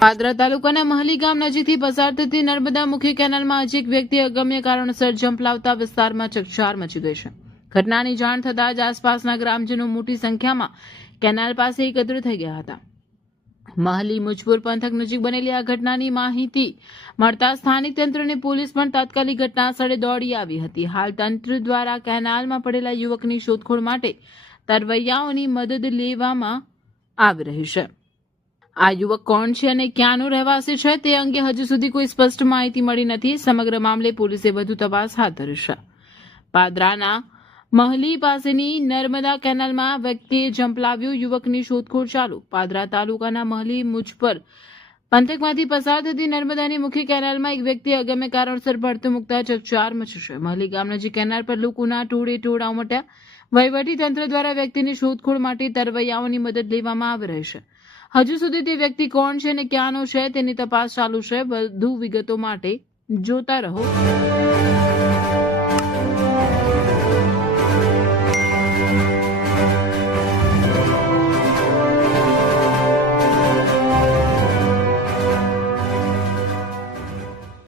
પાદરા તાલુકાના મહલી ગામ નજીકથી પસાર થતી નર્મદા મુખી કેનાલમાં હજી એક વ્યક્તિ અગમ્ય કારણસર ઝંપલાવતા વિસ્તારમાં ચકચાર મચી ગઈ છે. ઘટનાની જાણ થતાં જ આસપાસના ગ્રામજનો મોટી સંખ્યામાં કેનાલ પાસે એકત્ર થઈ ગયા હતા. મહલી મુજપુર પંથક નજીક બનેલી આ ઘટનાની માહિતી મળતા સ્થાનિક તંત્ર અને પોલીસ પણ તાત્કાલિક ઘટના સ્થળે દોડી આવી હતી. હાલ તંત્ર દ્વારા કેનાલમાં પડેલા યુવકની શોધખોળ માટે તરવૈયાઓની મદદ લેવામાં આવી રહી છે. આ યુવક કોણ છે અને ક્યાંનો રહેવાસી છે તે અંગે હજુ સુધી કોઈ સ્પષ્ટ માહિતી મળી નથી. સમગ્ર મામલે પોલીસે વધુ તપાસ હાથ ધરી છે. પાદરાના મહલી પાસેની નર્મદા કેનાલમાં વ્યક્તિએ ઝંપલાવ્યું, યુવકની શોધખોળ ચાલુ. પાદરા તાલુકાના મહલી મુજપર પંથકમાંથી પસાર થતી નર્મદાની મુખ્ય કેનાલમાં એક વ્યક્તિ અગમ્ય કારણસર પડતું મૂકતા ચકચાર મચી છે. મહલી ગામ નજીક કેનાલ પર લોકોના ટોળે ઉમટ્યા. વહીવટી તંત્ર દ્વારા વ્યક્તિની શોધખોળ માટે તરવૈયાઓની મદદ લેવામાં આવી રહી છે. હજુ સુધી તે વ્યક્તિ કોણ છે અને ક્યાંનો છે તેની તપાસ ચાલુ છે. વધુ વિગતો માટે જોતા રહો.